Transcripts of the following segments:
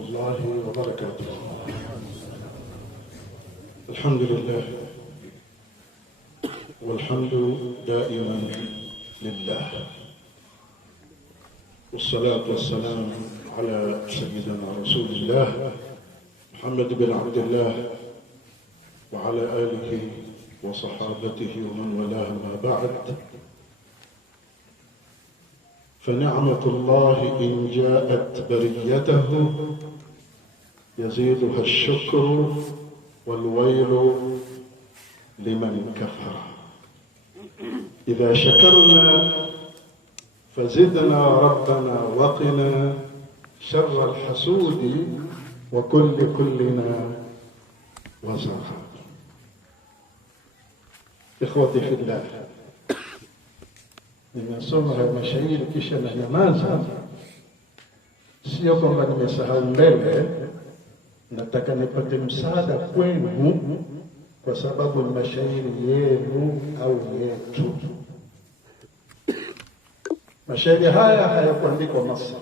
الله وبركاته. الحمد لله والحمد دائما لله، والصلاة والسلام على سيدنا رسول الله محمد بن عبد الله وعلى آله وصحابته ومن والاه، ما بعد. فنعمة الله إن جاءت بريته يزيدها الشكر والويل لمن كفر. إذا شكرنا فزدنا ربنا وقنا شر الحسود كلنا وزرا. إخوتي في الله، nimesoma haya mashairi kisha na nyamaza, sio kwamba nimesahau mbele. Nataka nipate msaada kwenu, kwa sababu ni mashairi yenu au yetu. Mashairi haya hayakuandikwa Masri,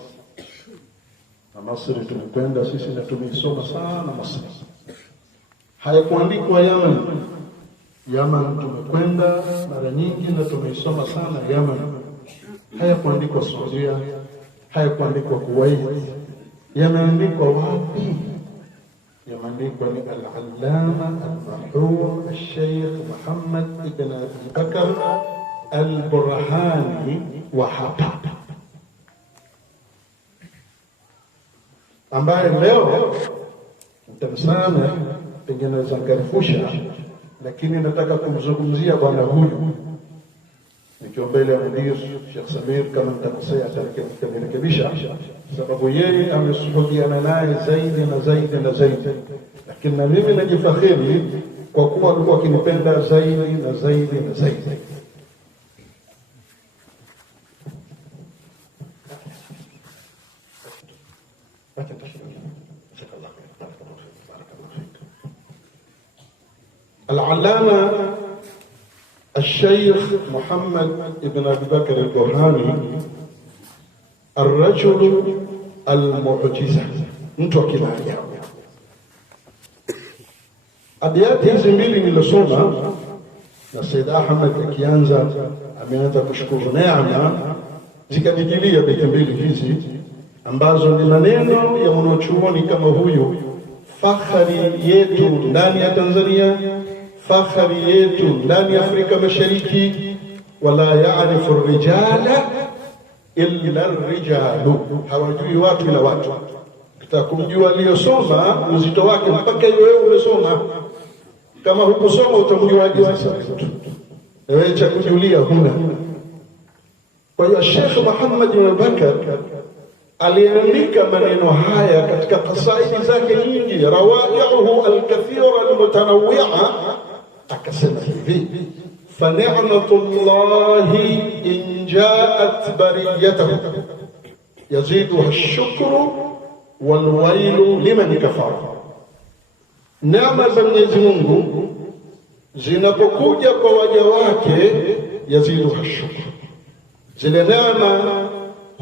na Masri tumekwenda sisi na tumeisoma sana Masri. Hayakuandikwa Yaman. Yaman tumekwenda mara nyingi na tumeisoma sana Yaman. Hayakuandikwa Saudia, hayakuandikwa Kuwait. Yameandikwa wapi? Yameandikwa ni Al-Allama Al-Marhum Al-Sheikh Muhammad ibn Abi Bakr Al-Burhani wa hapa, ambaye leo mtamsana pengine zangarifusha, lakini nataka kumzungumzia bwana huyu nikiwa mbele ya mudir Sheikh Samir. Kama nitakosea atanirekebisha, sababu yeye amesuhudiana naye zaidi na zaidi na zaidi, lakini na mimi najifakhiri kwa kuwa alikuwa akinipenda zaidi na zaidi na zaidi. العلامة الشيخ محمد ابن أبي بكر البرهاني الرجل المعجزة، mtu akila ajabu. Abiyati hizi mbili nilisoma na Said Ahmed akianza ameanza kushukuru neema, zikanijilia beti mbili hizi ambazo ni maneno ya mwanachuoni kama huyu, fakhari yetu ndani ya Tanzania, fakhari yetu ndani ya Afrika Mashariki. Wala yaarifu rijala illa rijalu, hawajui watu ila watu. Kitaka kumjua aliyosoma uzito wake mpaka wewe umesoma. Kama hukusoma utamjuaje sasa? Wewe cha kujulia huna. Kwa hiyo Sheikh Muhammad bin Bakar aliandika maneno haya katika qasaidi zake nyingi, rawai'uhu al-kathira al-mutanawwi'a. Akasema hivi: fa ni'matullahi in ja'at bariyatuhu yaziduha ash-shukru wal waylu liman kafara. Neema za Mwenyezi Mungu zinapokuja kwa waja wake, yaziduha ash-shukru, zile neema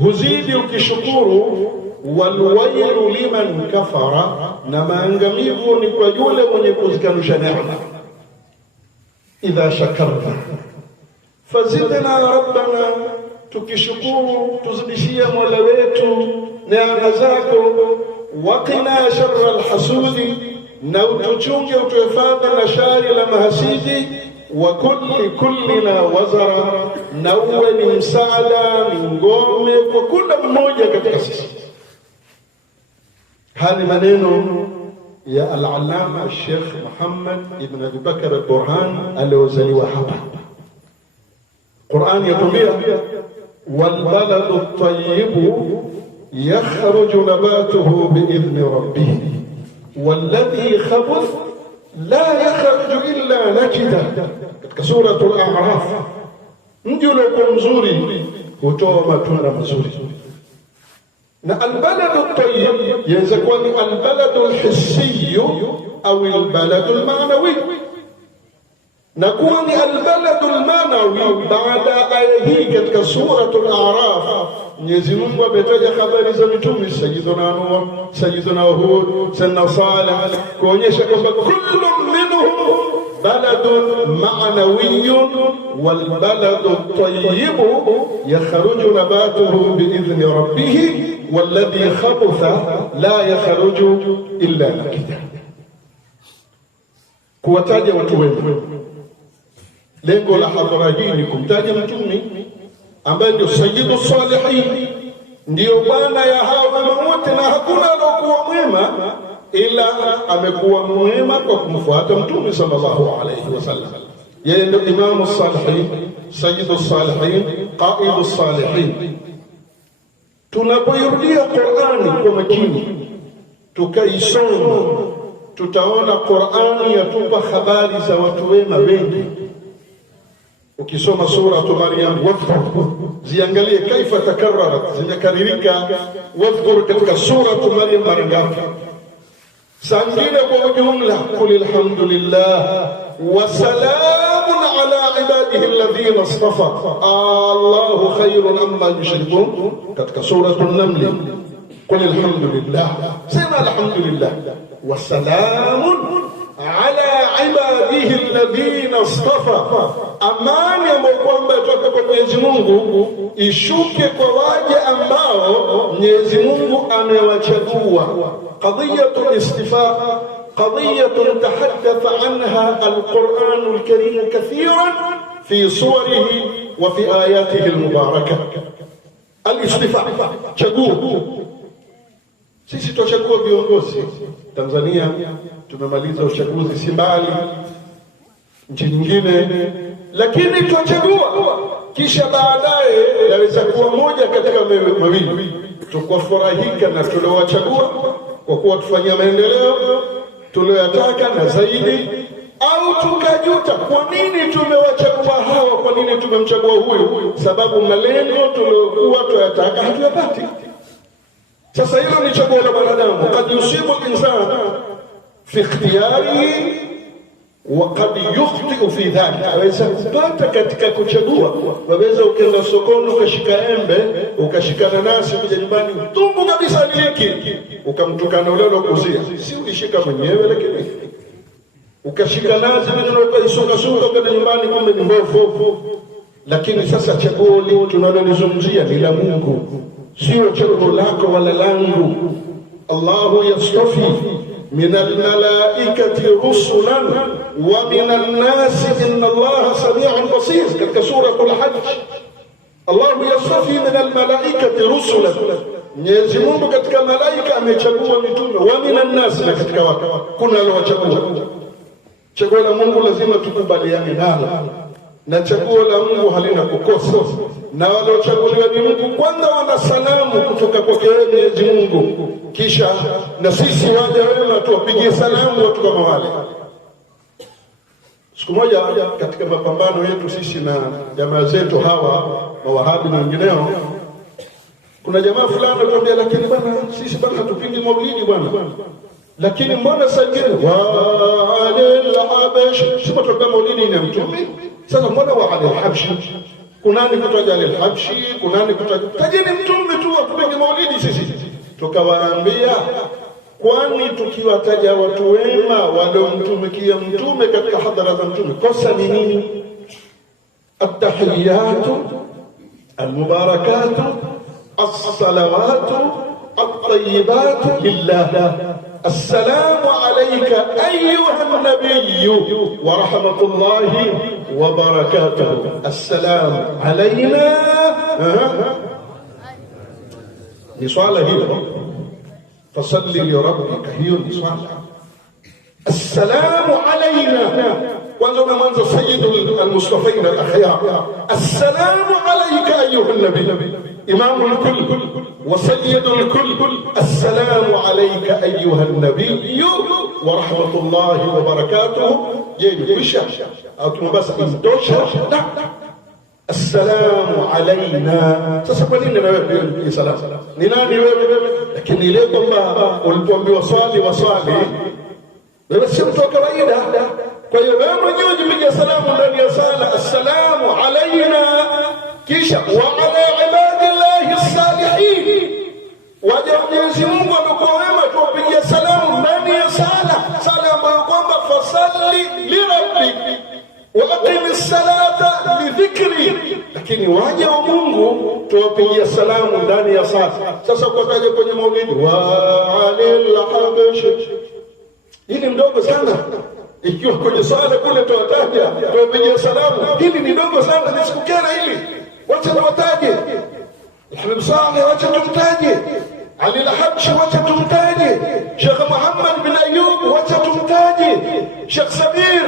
huzidi ukishukuru, wal waylu liman kafara, na maangamivu ni kwa yule mwenye kuzikanusha neema. Idha shakarna fazidna rabbana, tukishukuru tuzidishia Mola wetu neema zako. Waqina sharra alhasudi, na utuchunge utuhifadhi na shari la mahasidi. Wa kullina wazara, na uwe ni msaada, ni ngome kwa kila mmoja katika sisi. Hali maneno ya al-Allama Sheikh Muhammad ibn Abi Bakr al-Burhani aliozaliwa hapa. Qur'an yatuambia wal baladu at-tayyibu yakhruju nabatuhu bi'idhni rabbih walladhi khabuth la yakhruju illa nakida, katika suratul A'raf. Mji uliokuwa mzuri hutoa matunda mazuri. Na albaladu at-tayyib yaweza kuwa ni albaladu al-hissi au albaladu al-ma'nawi, na kuwa ni albaladu al-ma'nawi baada aya hii katika suratul A'raf Mwenyezi Mungu ametaja habari za mitume Sayyiduna Nuh, Sayyiduna Hud, Sayyiduna Salih, kuonyesha kwamba kullu minhum baladun ma'nawiyyun wal baladu at-tayyib yakhruju nabatuhu bi'idhni rabbih walladhi khabutha la yakhruju illa nakida. Kuwataja watu wema. Lengo la hadhara hii ni kumtaja mtume ambaye ndio sayyidu salihin, ndio bwana ya hao wema wote, na hakuna aliyekuwa mwema ila amekuwa mwema kwa kumfuata mtume sallallahu alayhi wasallam. Yeye ndio imamu salihin, sayyidu salihin, qaidu salihin. Tunapoirudia Qur'ani kwa makini tukaisoma, tutaona Qur'ani yatupa habari za watu wema wengi. Ukisoma sura Maryam, wadhkur, ziangalie kaifa takarrarat, zimekaririka wadhkur katika sura Maryam mara ngapi. Saa nyingine kwa ujumla, qul alhamdulillah wa salamun ala ibadihi alladhina istafa Allahu khayrun amma yushrikun, katika sura an-Naml. Qul alhamdulillah, sema alhamdulillah wa salamun ala ibadihi alladhina istafa, amani ambayo kwamba itoka kwa Mwenyezi Mungu ishuke kwa waja ambao Mwenyezi Mungu amewachagua. Qadiyatu istifa qadiyatun tahaddatha anha alquran alkarim kathiran fi suwarihi wa fi ayatihi almubarakah. Alistifa, chaguo. Sisi tuchagua viongozi. Tanzania tumemaliza uchaguzi, si mbali nchi nyingine, lakini tuchagua, kisha baadaye yaweza kuwa moja katika mawili, tukafurahika na tuliowachagua kwa kuwa tufanyia maendeleo tuliyotaka na zaidi, au tukajuta kwa nini tumewachagua hawa, kwa nini tumemchagua huyu, sababu malengo tuliyokuwa tuyataka hatuyapati. Sasa hilo ni chaguo la mwanadamu. Kad yusibu al-insan fi ikhtiyarihi wa kad yukhti'u fi dhalika. Aweza kupata katika kuchagua. Waweza ukenda sokoni ukashika embe, ukashika nanasi, kuja nyumbani utumbu kabisa niliki, ukamtukana ule alokuzia. Si ulishika mwenyewe, lakini ukashika nazi mwenyewe ukaisuka suka kwenda nyumbani, kumbe ni mbovu. Lakini sasa chaguo leo tunalolizungumzia ni la Mungu, sio chaguo lako wala langu. Allahu yastafi min almalaikati rusulan wa min an-nas inna Allaha sami'un basir, katika sura al-Hajj. Allahu yastafi min almalaikati rusulan, Mwenyezi Mungu katika malaika amechagua mitume, wa min an-nas, na katika watu kuna alowachagua. Chaguo la Mungu lazima tukubaliane nalo, na chaguo la Mungu halina kukosa, na waliochaguliwa ni Mungu. Kwanza wana salamu kutoka kwa Mwenyezi Mungu, kisha na sisi waja wema tuwapigie salamu watu kama wale. Siku moja katika mapambano yetu sisi na jamaa zetu hawa mawahabi na wengineo, kuna jamaa fulani anatuambia, lakini bwana sisi bwana tupingi maulidi bwana, lakini mbona sajini wa al-habash sema tunapiga maulidi ni mtume. Sasa mbona wa al-habshi, kunani kutaja al-habshi, kunani kutaja tajini mtume tu tupige maulidi sisi? Tukawaambia, kwani tukiwataja watu wema waliomtumikia mtume katika hadhara za mtume, kosa ni nini? At-tahiyatu al-mubarakatu as-salawatu at-tayyibatu lillah. السلام عليك أيها النبي ورحمة الله وبركاته. السلام علينا نصالة هي فصلي لربك هي نصالة. السلام علينا وانظر منذ سيد المصطفين الأخيار. السلام عليك أيها النبي إمام الكل وسيد الكل. السلام عليك أيها النبي ورحمة الله وبركاته. جيد بشا أو بس إندوشا. لا السلام علينا. سأسألين نبي سلام ننادي لكن إليكم قلتم بوصالي وصالي بس شمتوا كرائنا. Kwa hiyo wewe mwenyewe jipigie salamu ndani ya sala, assalamu alaina kisha wa ala ibadillahi salihin, waja Mwenyezi Mungu wamekuwa wema, tuwapigia salamu ndani ya sala ambayo kwamba fasalli lirabbik wa aqimis salata lidhikri, lakini waja wa Mungu tuwapigia salamu ndani ya sala. Sasa ukataja kwenye maulidi wa alil habashi, hili mdogo sana. Ikiwa kwenye sala kule tuwataja tuwapigia salamu, hili ni dogo sana, nisikukera hili, wacha tuwataje. Habib Saleh wacha tumtaje, Ali al-Habshi wacha tumtaje, Sheikh Muhammad bin Ayub wacha tumtaje, Sheikh Samir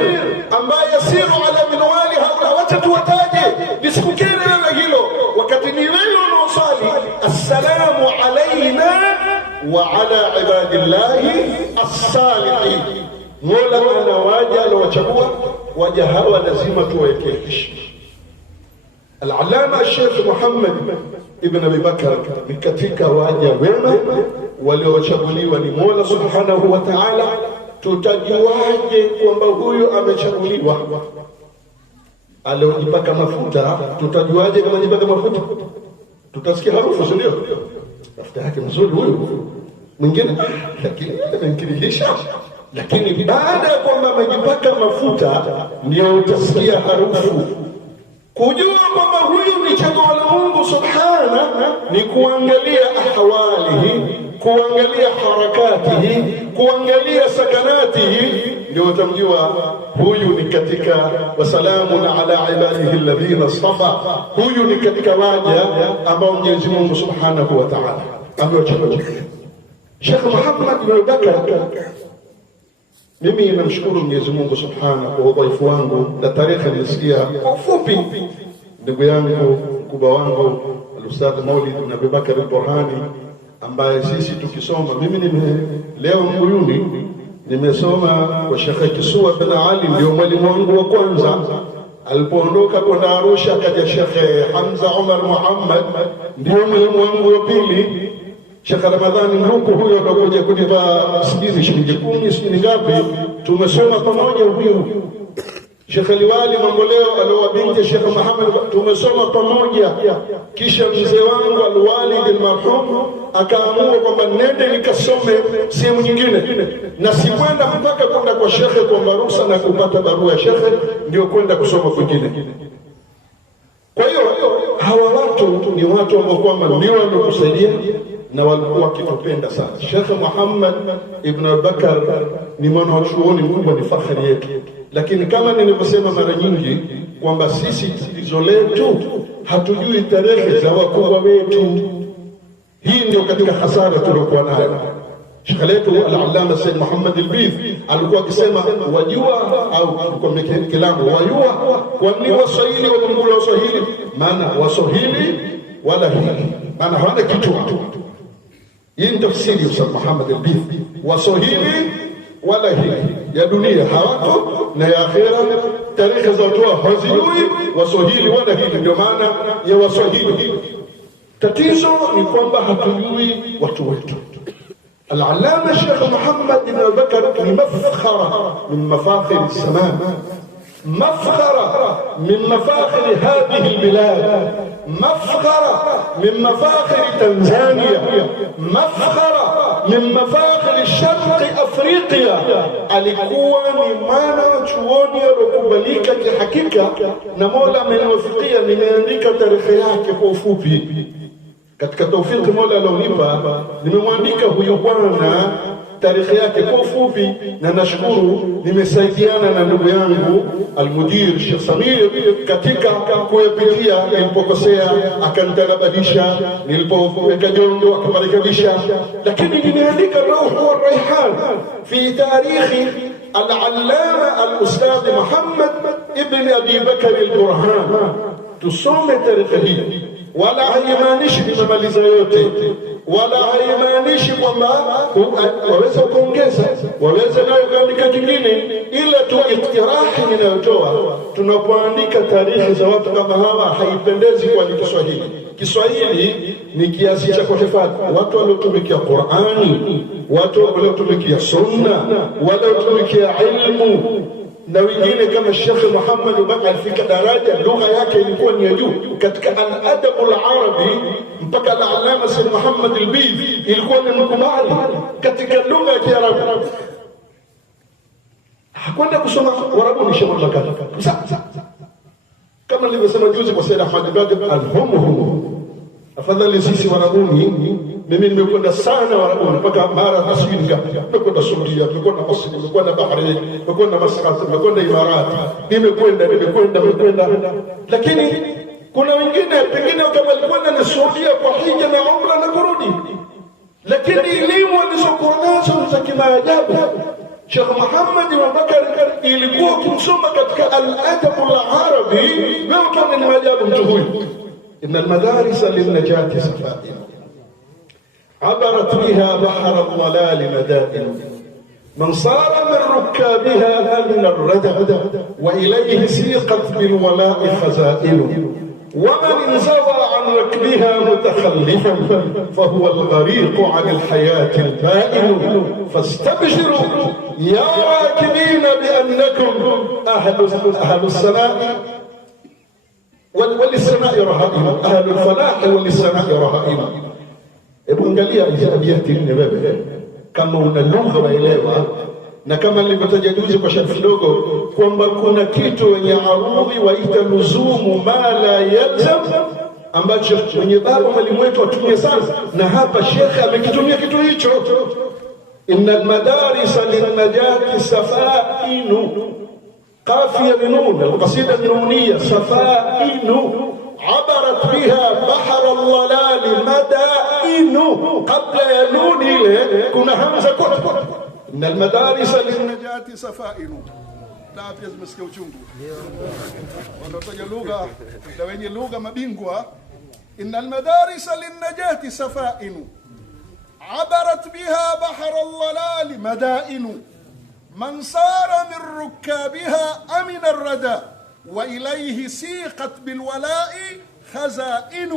ambaye yasiru ala minwali haula wacha tuwataje. Nisikukere wewe hilo, wakati ni wewe unaosali assalamu alaina wa ala ibadillahi as-salihin. Mola ana waja alowachagua, waja hawa lazima tuwaekee heshima. Al-Allama Sheikh Muhammad ibn Abi Bakr ni katika waja wema waliochaguliwa ni Mola Subhanahu wa Ta'ala. Tutajuaje kwamba huyu amechaguliwa? Aliojipaka mafuta, tutajuaje kama jipaka mafuta? Tutasikia harufu, si ndio? Mafuta yake mzuri huyu, mwingine lakini anankirihisha. Lakini baada ya kwamba amejipaka mafuta ndio utasikia harufu. Kujua kwamba huyu ni chaguo la Mungu Subhana ni kuangalia ahwalihi, kuangalia harakatihi, kuangalia sakanatihi, ndio utamjua huyu ni katika wasalamun ala ibadihi alladhina istafa, huyu ni katika waja ambao Mwenyezi Mungu Subhanahu wa Ta'ala amewachagua. Sheikh Muhammad bin Bakr, mimi namshukuru Mwenyezi Mungu Subhanahu kwa udhaifu wangu na tarehe nilisikia kwa ufupi. Ndugu yangu mkubwa wangu Al-Ustadh Maulid bin Abi Bakr al-Burhani, ambaye sisi tukisoma, mimi leo Mbuyuni nimesoma kwa Sheikh Kisua bin Ali, ndio mwalimu wangu wa kwanza. Alipoondoka kwenda Arusha akaja Sheikh Hamza Umar Muhammad, ndio mwalimu wangu wa pili. Sheikh Ramadhani Mluku huyo akakuja kunipa sijui shilingi 10 sijui ngapi, tumesoma pamoja. Huyo Sheikh Liwali Mangoleo alioa binti Sheikh Muhammad, tumesoma pamoja. Kisha mzee wangu Alwalid almarhum akaamua kwamba nende nikasome sehemu nyingine, na sikwenda mpaka kwenda kwa Sheikh kwa ruhusa na kupata barua ya Sheikh ndio kwenda kusoma kwingine. Kwa hiyo hawa watu ni watu ambao kwamba ndio wamekusaidia na walikuwa wakitupenda sana. Sheikh Muhammad ibn Bakr ni mwanachuoni mkubwa, ni fahari yetu. Lakini kama nilivyosema mara nyingi kwamba sisi tatizo letu hatujui tarehe za wakubwa wetu. Hii ndio katika hasara tuliokuwa nayo. Sheikh letu Al-Allama Said Muhammad al-Bidh alikuwa akisema wajua, au kwa kilamu wajua, kwa nini Waswahili wanaongea Waswahili? Maana Waswahili wala hili, maana hawana kitu. Hii tafsiri ya Muhammad al-Bidh, Waswahili wala hili ya dunia hawako na ya akhera, tarehe za watu hawajui Waswahili wala hili. Ndio maana ya Waswahili. Tatizo ni kwamba hatujui watu wetu. Al-Allama Sheikh Muhammad ibn Bakr ni mafkhara min mafakhir as-samaa, مفخرة من مفاخر هذه البلاد، مفخرة من مفاخر تنزانيا، مفخرة من مفاخر الشرق أفريقيا. alikuwa ni mwana chuoni aliokubalika kihakika na Mola ameniwafikia. Nimeandika tarehe yake kwa ufupi katika taufiki Mola alionipa, nimemwandika huyu bwana tarehe yake kwa ufupi, na nashukuru nimesaidiana na ndugu yangu Al-Mudir Sheikh Samir katika kuyapitia. Nilipokosea akanitalabadisha, nilipoweka jongo akaparekebisha. Lakini nimeandika Rawh wa Rayhan fi tarikhi Al-Allama Al-Ustadh Muhammad ibn Abi Bakr al-Burhan. Tusome tarehe hii, wala haimaanishi nimemaliza yote, wala haimaanishi kwamba waweza kuongeza, waweza nayo kuandika kingine, ila tu iktirahi ninayotoa. Tunapoandika tarehe za watu kama hawa haipendezi kwa Kiswahili. Kiswahili ni kiasi cha kuhifadhi watu waliotumikia Qur'ani, watu waliotumikia Sunna, waliotumikia ilmu. na wengine kama Sheikh Muhammad Baqi alifika daraja lugha yake ilikuwa ni ya juu katika al-adab al-arabi, mpaka al-allama Sayyid Muhammad al-Bidhi ilikuwa ni mkubali katika lugha ya Kiarabu. Hakwenda kusoma Warabuni Sheikh Bakari. Kama nilivyosema juzi kwa Sayyid Ahmad Badr al-humhum. Afadhali sisi Warabuni, mimi nimekwenda sana Warabuni mpaka mara taswini ngapi. Nimekwenda Saudia, nimekwenda Misri, nimekwenda Bahrain, nimekwenda Muscat, nimekwenda Imarati, nimekwenda. Lakini kuna wengine pengine kama walikwenda na Saudia kwa hija na umra na kurudi. Lakini elimu walizokuwa nazo za kimaajabu. Sheikh Muhammad Bakari ilikuwa kumsoma katika al-adab al-arabi, leo kama ni maajabu mtu huyu. إن المدارس للنجاة سفائن عبرت بها بحر الضلال مدائن من صار من ركابها أمن الردى وإليه سيقت بالولاء خزائن ومن انزوى عن ركبها متخلفا فهو الغريق عن الحياة البائن فاستبشروا يا راكبين بأنكم أهل السماء وللسماء رهائن أهل الفلاح وللسماء رهائن. Hebu angalia abiyati nne baba, kama una lugha unaelewa, na kama nilivyotaja juzi kwa sharhi kidogo kwamba kuna kitu wenye arudhi waita luzumu ma la yalzam, ambacho mwenye baba mwalimu wetu atumie sana, na hapa shekhe amekitumia kitu hicho. Inna almadarisa linnajati safainu قافية بنون القصيدة النونية سفائن عبرت بها بحر الضلال مدائن قبل ينون كنا همزة كتب. إن المدارس للنجاة سفائن لا تزمس كوشنغو ونرتجى لغة لوين اللغة مبينغوا. إن المدارس للنجاة سفائن عبرت بها بحر الضلال مدائن من صار من ركابها أمن الردى وإليه سيقت بالولاء خزائن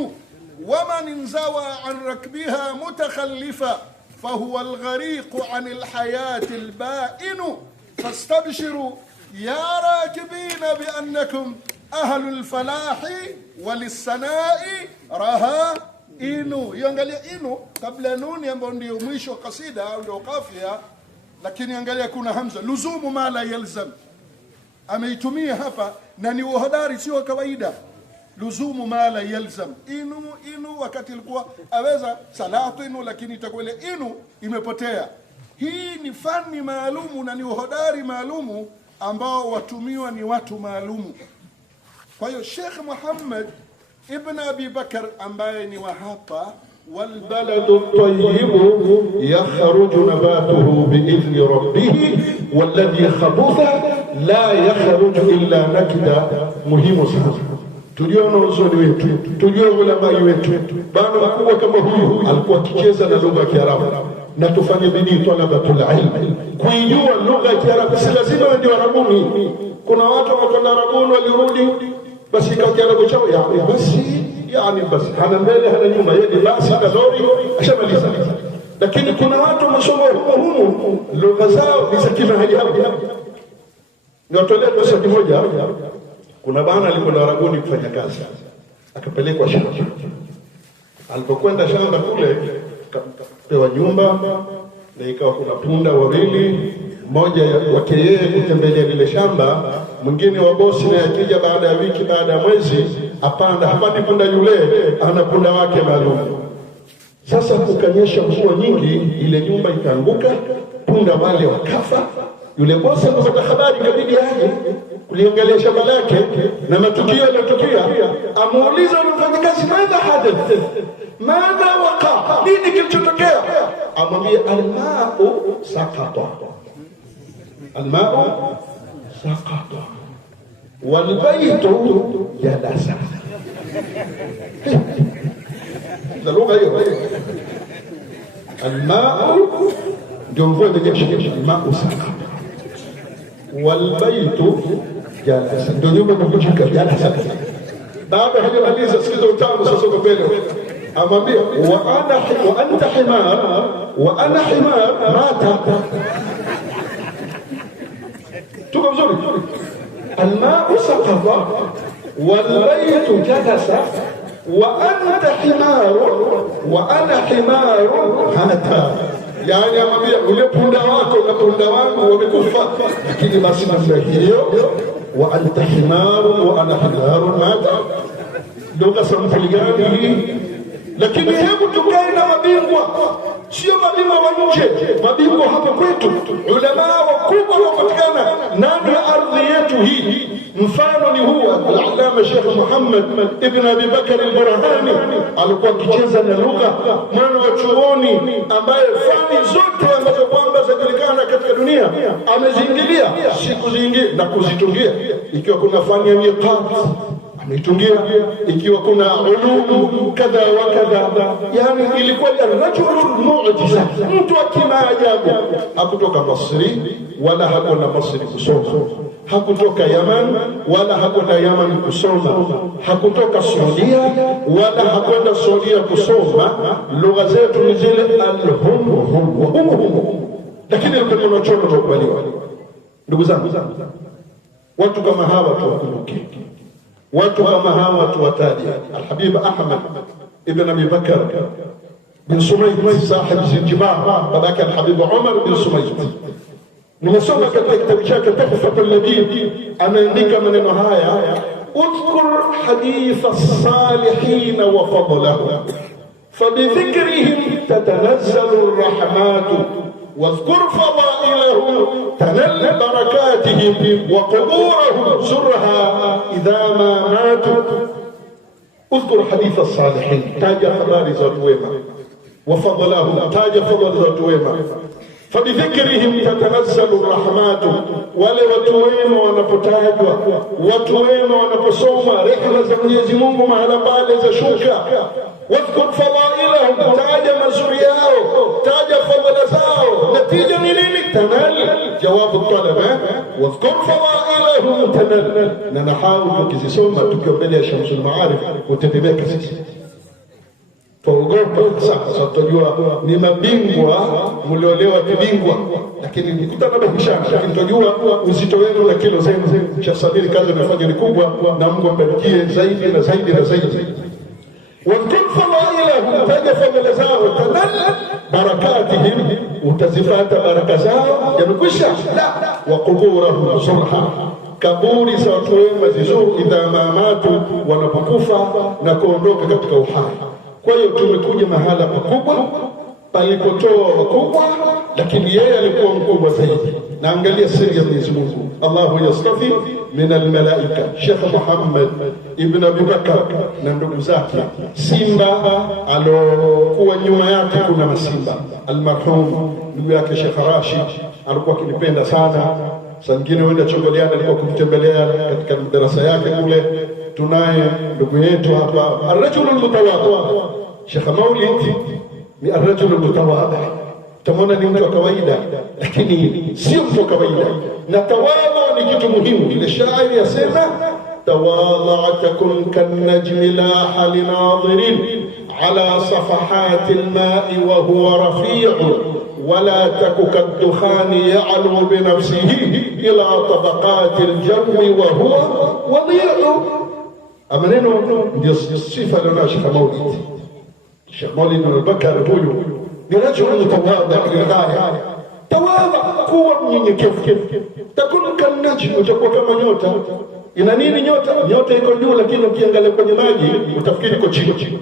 ومن انزوى عن ركبها متخلفا فهو الغريق عن الحياة البائن فاستبشروا يا راكبين بأنكم أهل الفلاح وللسناء رهائن. ينقل إنو قبل نون ينبغي مwisho قصيدة أو قافية, lakini angalia kuna hamza luzumu ma la yalzam ameitumia hapa, na ni uhodari sio kawaida. Luzumu ma la yalzam inu wakati ilikuwa aweza salatu inu, lakini itakuwa ile inu imepotea. Hii ni fani maalumu na ni uhodari maalumu ambao watumiwa ni watu maalumu. Kwa hiyo Sheikh Muhammad ibn Abi Bakar ambaye ni wa hapa, والبلد الطيب يخرج نباته بإذن ربه والذي خبث لا يخرج إلا نكدا. muhimu sana tuliona uzuri wetu, tujue ulama wetu. Bwana mkubwa kama huyu alikuwa akicheza na lugha ya Kiarabu, na tufanye bidii talabatul ilm kuijua lugha ya Kiarabu. Si lazima ndio Arabuni, kuna watu wanakwenda Arabuni walirudi basi kwa Kiarabu chao yani basi hana mbele hana nyuma, yeye basi na lori ashamaliza. Lakini kuna watu wamesoma humu lugha zao ni za kimaajabu. Niwatolee kosa kimoja. Kuna bwana alikwenda Arabuni kufanya kazi, akapelekwa shamba. Alipokwenda shamba kule akapewa nyumba, na ikawa kuna punda wawili, mmoja wake yeye kutembelea lile shamba, mwingine wa bosi naye akija baada ya wiki baada ya mwezi hapandi punda yule, ana punda wake maalum. Sasa kukanyesha mvua nyingi, ile nyumba ikaanguka, punda wale wakafa. Yule bosi alipata habari kabidi aje kuliangalia shamba lake na matukio yaliyotokea, amuuliza mfanyakazi, madha waqa, nini kilichotokea? Amwambia almau saqata, almau saqata walbaytu jalasa. La lugha hiyo, almau ndio mvua imenyesha, almau saqata walbaytu jalasa, ndio nyumba imevunjika jalasa. Baada ya hadithi sikiza utamu sasa kwa mbele, amwambia wa anta himar wa ana himar mata. tuko vizuri. Almau saqata walbaytu jalasa wa anta himaru wa ana himaru hata, yani amwambia ule punda wako na punda wangu wamekufa, lakini basi namna hiyo, wa anta himaru wa ana himaru hata, ndio sampuli gani hii? Lakini hebu tukae na mabingwa, sio mabingwa wa nje, mabingwa hapa kwetu, ulamaa wakubwa wanapatikana ndani ya ardhi yetu hii. Mfano ni huwa al-Allama Sheikh Muhammad ibn Abi Bakr al-Burhani, alikuwa akicheza na lugha, mwana wa chuoni ambaye fani zote ambazo kwamba zinajulikana katika dunia ameziingilia, si kuziingia na kuzitungia. Ikiwa kuna fani ya miqat ameitungia, ikiwa kuna ulumu kadha wa kadha, yani ilikuwa ya rajulul mu'jiza, mtu akimaajabu. Hakutoka Masri wala hakwenda Masri kusoma, hakutoka Yaman wala hakwenda Yaman kusoma, hakutoka Saudia wala hakwenda Saudia kusoma. Lugha zetu ni zile alhumu, lakini kuna chono kubaliwa. Ndugu zangu, watu kama hawa tuwakumbuke, watu kama hawa tuwataje. Al-Habib Ahmad ibn Abi Bakr bin Sumayd sahib Zanzibar, babake Al-Habib Umar bin Sumayd. Nimesoma katika kitabu chake Tuhfatul Ladid, ameandika maneno haya: udhkur hadith as-salihin wa fadlahum fabidhikrihim tatanazzalu ar-rahmatu واذكر فضائلهم تنل بركاتهم وقبورهم زرها إذا ما ماتوا. اذكر حديث الصالحين، تاج خبار ذات ويما، وفضلهم تاج فضل ذات ويما. فبذكرهم تتنزل الرحمات، wale watu wema wanapotajwa, watu wema wanaposoma rehema za Mwenyezi Mungu mahala pale za shuka. Wadhkur fadailahum, taja mazuri yao, taja fadhila zao. Natija ni nini? Tanal, jawabu talaba. Wadhkur fadailahum tanal. Na nahau tukizisoma tukiwa mbele ya Shamsul Maarif utatebeka sisi, tuogopa sasa. Tutajua ni mabingwa mliolewa kibingwa, lakini nikutana na bishana, lakini tutajua uzito wenu na kilo zenu. Cha sabiri kazi inafanya ni kubwa, na Mungu ambarikie zaidi na zaidi na zaidi. Wadhkur fadailahum, taja fadhila zao, tanal barakatihim, utazifata baraka zao. Yamekwisha? La. Wa quburahum zurha, kaburi za watu wema zizuru idha mamatu, wanapokufa na kuondoka katika uhai. Kwa hiyo tumekuja mahala pakubwa palipotoa wakubwa, lakini yeye alikuwa mkubwa zaidi. Na angalia siri ya Mwenyezi Mungu, Allahu yastafi min almalaika. Sheikh Muhammad ibn Abi Bakr na ndugu zake, simba alokuwa nyuma yake kuna masimba. Almarhum ndugu yake Sheikh Rashid alikuwa akipenda sana, saa nyingine wenda Chongoleana alikuwa kumtembelea katika madarasa yake kule. Tunaye ndugu yetu hapa ar-rajul al-mutawadhi, Sheikh Maulid ni ar-rajul al-mutawadhi. Tamona ni mtu wa kawaida, lakini sio mtu wa kawaida. Na tawadhu ni kitu muhimu. Ile shairi yasema tawadha takun kan-najmi laha linadhirin ala safahati al-ma'i wa huwa rafi'u ولا تك كالدخان يعلو بنفسه إلى طبقات الجو وهو وضيع. Amaneno ndio sifa ya Sheikh Maulid. Sheikh Maulid ibn Bakr huyu ni rajul mutawadhi lilghaya. Tawadha, kuwa mnyenyekevu. Takun kan-najm, utakuwa kama nyota. Ina nini nyota? Nyota iko juu, lakini ukiangalia kwenye maji utafikiri iko chini.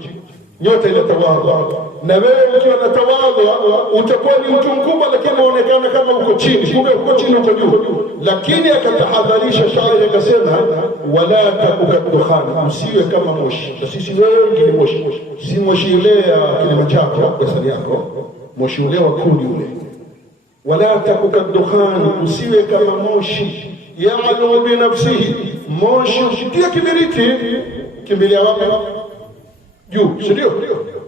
Nyota ile tawadha. Na wewe ukiwa na tawadha utakuwa ni mtu mkubwa, lakini unaonekana kama uko chini. Kumbe uko chini, uko juu. Lakini akatahadharisha shairi akasema, wala takukadukhan, usiwe kama moshi. Na sisi wengi ni moshi. Si moshi ule ya Kilimanjaro asali yako, moshi ule wa kuni ule. Wala takukadukhan, usiwe kama moshi. Ya'lu bi nafsihi, moshi ukitia kibiriti, kimbilia wapi? Juu, ndio?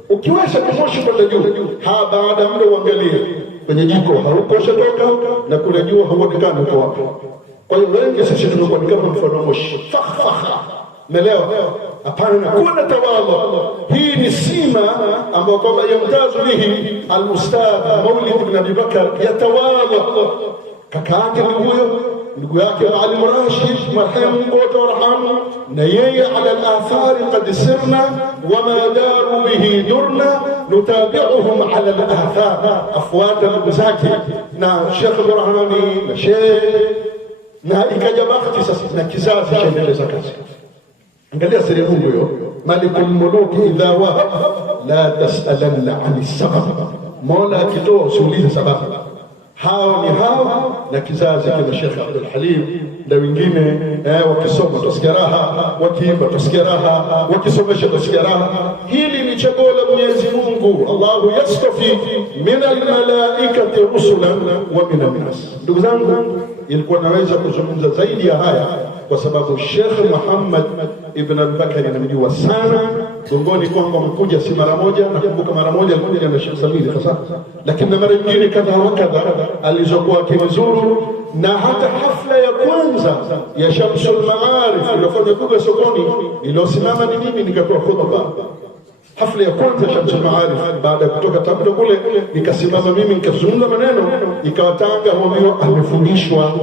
Ukiwasha moshi kwenda juu, baada muda uangalie kwenye jiko haukoshatoka na kule juu hauonekani uko wapi. Kwa hiyo wengi sisi tunakuwa ni kama mfano moshi. Umeelewa? Hapana, kuwa na tawadhu. Hii ni sima ambayo kwamba yamtazu bihi al-Ustadh Maulid ibn Abi Bakr, yatawadhu. Kaka yake ni huyo, ndugu yake Maalim Rashid marhamu wote warhamu, na yeye ala al-athari qad sirna wama daru bihi durna nutabi'uhum ala al-athar, afuata ndugu zake na Sheikh Burhani na Sheikh, na ikaja bakti sasa na kizazi chaendeleza kazi. Angalia siri Mungu hiyo, malikul muluki idha wahab la tas'alanna 'ani sabab, Mola akitoa usiulize sababu. Hao ni hao na kizazi kama Sheikh Abdul Halim na wengine, wakisoma tusikia raha, wakiimba tusikia raha, wakisomesha tusikia raha. Hili ni chaguo la Mwenyezi Mungu. Allahu yastafi min almalaikati rusulan wa min an-nas. Ndugu zangu, ilikuwa naweza kuzungumza zaidi ya haya kwa sababu Sheikh Muhammad ibn al-Bakari namjua sana. Gongoni kwangu amekuja si mara moja, nakumbuka mara moja alikuja na Sheikh Samiri hasa, lakini na mara nyingine kadha wa kadha alizokuwa akizuru, na hata hafla ya kwanza ya Shamsul Maarif iliyofanywa kule sokoni iliyosimama ni mimi nikatoa khutba. Hafla ya kwanza Shamsul Maarif baada ya kutoka Tabora kule, nikasimama mimi nikazungumza maneno, ikawatanga huyo amefundishwa,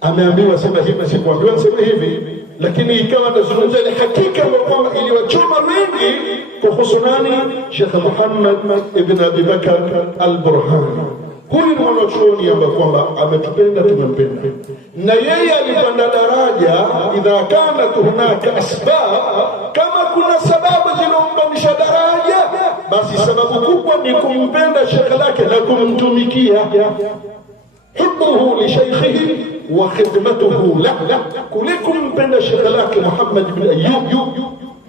ameambiwa sema hivi, sikuambiwa sema hivi, lakini ikawa nazungumza ile hakika kwamba iliwachoma wengi kuhusu nani? Sheikh Muhammad ibn Abi Bakr al-Burhani. Huyu ni mwanachuoni ambaye kwamba ametupenda, tumempenda, na yeye alipanda daraja. Idha kanat hunaka asbab, kama kuna sababu zilizompandisha daraja, basi sababu kubwa ni kumpenda shekhe lake na kumtumikia. Hubbuhu li shaykhihi wa khidmatuhu lahu, kulikum mpenda shekhe lake Muhammad ibn Ayyub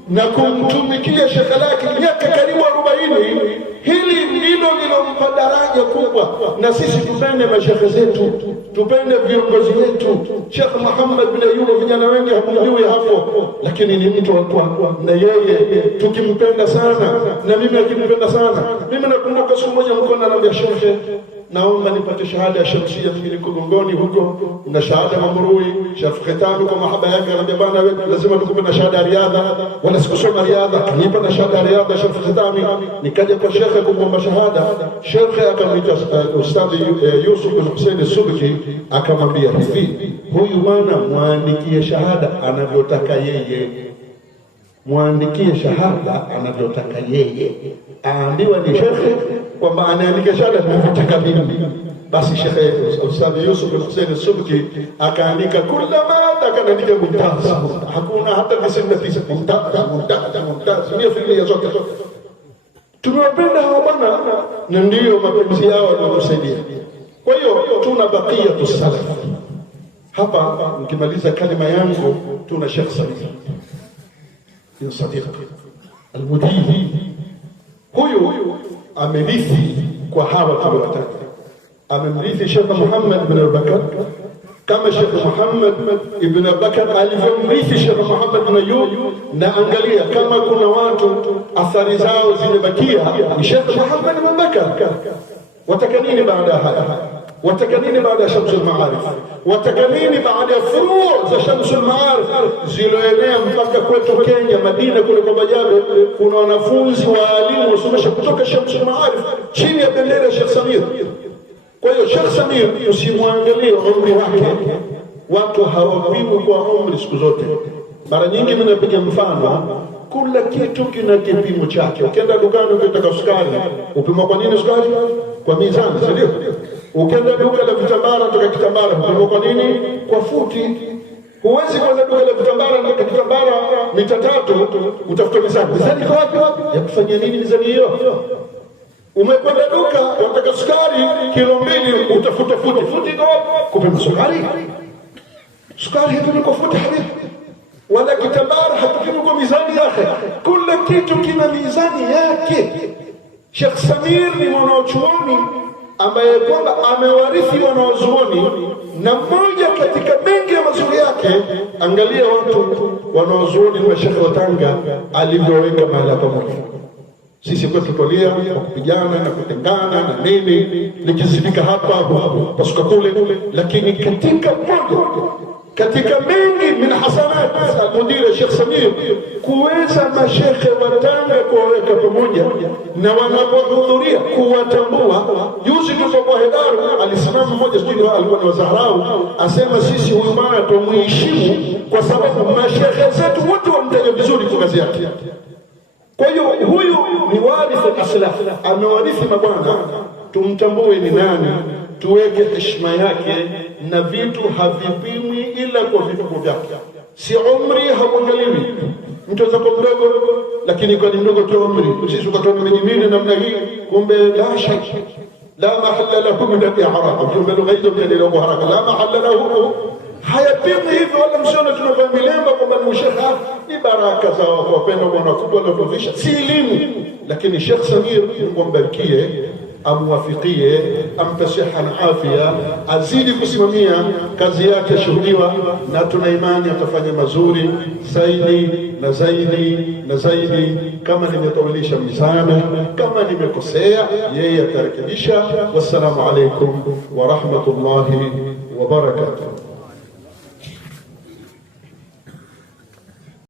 na kumtumikia shekhe lake miaka karibu 40. Hili ndilo lilompa daraja kubwa. Na sisi tupende mashekhe zetu, tupende viongozi wetu. Sheikh Muhammad bin Ayyub, vijana wengi hamjui hapo, lakini ni mtu wa na yeye tukimpenda sana, na mimi akimpenda sana. Mimi nakumbuka siku moja mkono anambia shekhe, naomba nipate shahada ya Shamsia, mimi niko Gongoni huko na shahada Mamrui. Sheikh Khitami kwa mahaba yake anambia bana, wewe lazima tukupe na shahada ya riadha, wala sikusoma riadha, nipa na shahada ya riadha Sheikh Khitami. Nikaja kwa shekhe kumwomba shahada, shekhe akamwita Ustadhi Yusuf bin Hussein Subki, akamwambia hivi, huyu bwana muandikie shahada anavyotaka yeye, muandikie shahada anavyotaka yeye. Aambiwa ni shekhe kwamba anaandika shahada anavyotaka mimi. Basi shekhe Ustadhi Yusuf bin Hussein Subki akaandika kila mada, akaandika mumtaz, hakuna hata visingati mumtaz ni fikiria zote. Tunawapenda hao bwana, na ndio mapenzi yao yanatusaidia. Kwa hiyo tuna baqiyatu salaf hapa. Nikimaliza kalima yangu, tuna Sheikh Samir bin Sadiq al-Mudiri. Huyu amerithi kwa hawa tuliowataja, amemrithi Sheikh Muhammad ibn al-Bakr kama Sheikh Muhammad ibn Bakr alivyomrithi Sheikh Muhammad ibn Ayyub. Na angalia kama kuna watu athari zao zimebakia ni Sheikh Muhammad ibn Bakr. Wataka nini baada ya haya? Wataka nini baada ya Shamsul Maarif? Wataka nini baada ya furuu za Shamsul Maarif ziloenea mpaka kwetu Kenya, Madina kule kwa Bajabe? Kuna wanafunzi waalimu wasomesha kutoka Shamsul Maarif chini ya bendera ya Sheikh Samir. Kwa hiyo Sheikh Samir usimwangalie umri wake, watu hawapimwi kwa umri siku zote. Mara nyingi mimi napiga mfano, kila kitu kina kipimo chake. Ukienda dukani ukitaka sukari, upima kwa nini sukari? Kwa mizani, si ndio? Ukienda duka la vitambara utaka kitambara, upima kwa nini? Kwa futi. Huwezi kwenda duka la vitambara na kitambara mita 3 utafuta mizani. Mizani kwa wapi? Ya kufanyia nini mizani hiyo? Umekwenda duka unataka sukari kilo 2 utafuta futi. Futi iko wapi? Kupima sukari. Sukari hapo kwa futi habibi. Wala kitambara hatupimi kwa mizani yake. Kila kitu kina mizani yake. Sheikh Samir ni mwanachuoni ambaye kwamba amewarithi wanazuoni, na mmoja katika mengi ya mazuri yake, angalia watu wanazuoni wa Sheikh wa Tanga alivyoweka mahali pamoja. Sisi kwetu tulia kwa kupigana na kutengana na nini, nikizidika hapa pasuka kule, lakini katika mmoja katika mengi min hasanat al-mudir Sheikh Samir kuweza mashekhe wa Tanga kuwaweka pamoja na wanapohudhuria kuwatambua. Juzi tulipokuwa Hedaru alisimama mmoja, sijui alikuwa ni Wazahrau, asema sisi huyu bwana tumuheshimu kwa sababu mashekhe zetu wote wamtaja vizuri kwa kazi yake. Kwa hiyo huyu ni warithi al-islam, amewarithi mabwana, tumtambue ni nani, tuweke heshima yake, na vitu havipimwi ila kwa vituko vyake. Si umri haujaliwi, mtu anaweza kuwa mdogo lakini kwa mdogo tu umri. Sisi tukatoa mjimini namna hii, kumbe la shak la mahalla lahu min al-i'rab, jumla ghaizo bila haraka, la mahalla lahu. Hayapimwi hivyo, wala msione tunavaa milemba kwamba ni shekha, ni baraka za wapenda bwana kubwa waliovisha, si elimu. Lakini Sheikh Samir, Mungu ambarikie, amwafikie, ampe siha na afya, azidi kusimamia kazi yake, shuhudiwa, na tuna imani atafanya mazuri zaidi na zaidi na zaidi. Kama nimetawilisha mizana, kama nimekosea, yeye atarekebisha. Wassalamu alaikum wa rahmatullahi wa barakatuh.